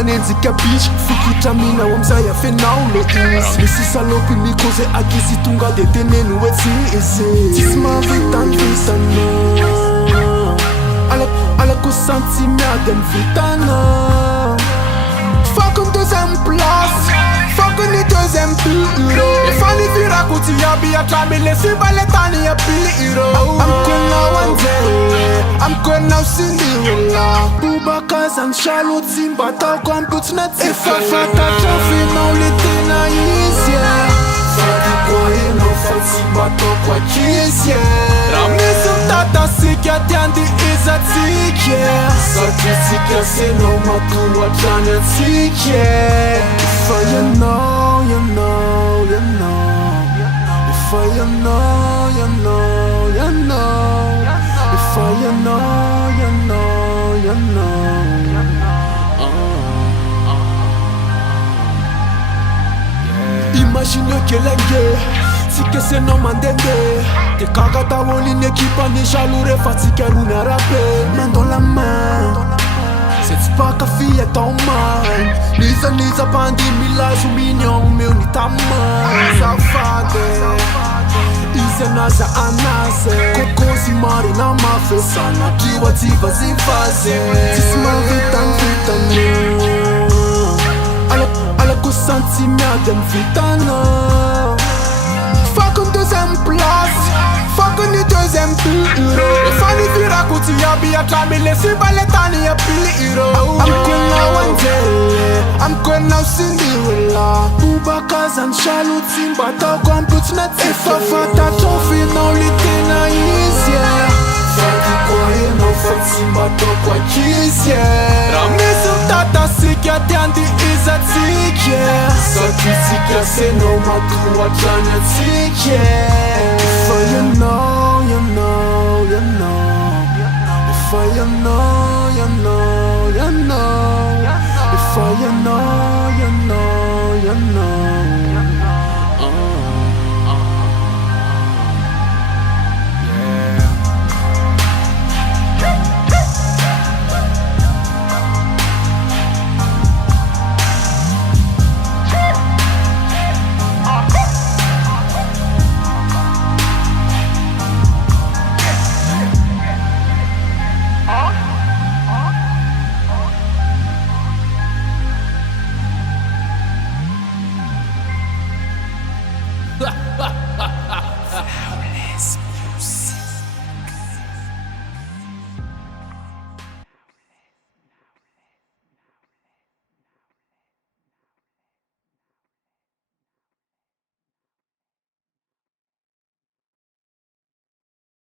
manenjika biso fikitramina ho amizay afenao le izy misy salopy mikoze akizy tonga de teneny hoe tsy izy tsisy mahavita ny vitanao alako santsy miady amy vitanao fako ny deuxième place fako ny deuxième bureau efa nivirako jiaby atramy le simba le tany abiro amiko anao anjely amiko anao sindihola bobaka zany salo tsy mba ataoko ampotsina tsy efa fantatra finao le tena izy fady koa enao fa tsy mba ataoko akizy raha misy mitatasika tiandy izatsika satria tsika senao matoatrany atsika efa ianao ianao ianao efa ianao ianao ianao efa ianao ianao ianao imagine kelenge tsika senao mandende de kaka taoliny ekipa ny jaloux rehefa tsika roa miarabe mandao la main zay tsy pakafy atao mainy nizaniza bandy milazo mignon meo ny tamay zafady izy anaza anazy kokozy marina mafy sanatrio atsivazivazy tsisy mavita ny vitanao alako santsy miady amy vitanao fako ny deuxième place fako ny deuxième bureau efa nivirako jiaby atramy le simba le tany abiro amiko anao anjely amiko anao sindihola bobaka zany salo tsy mba ataoko ampotsina tsy efa fantatra finao le tena izy fady koa enao fa tsy mba ataoko akizy raha misy mitatasika tiandy izatsika satria tsika senao matoatrany atsika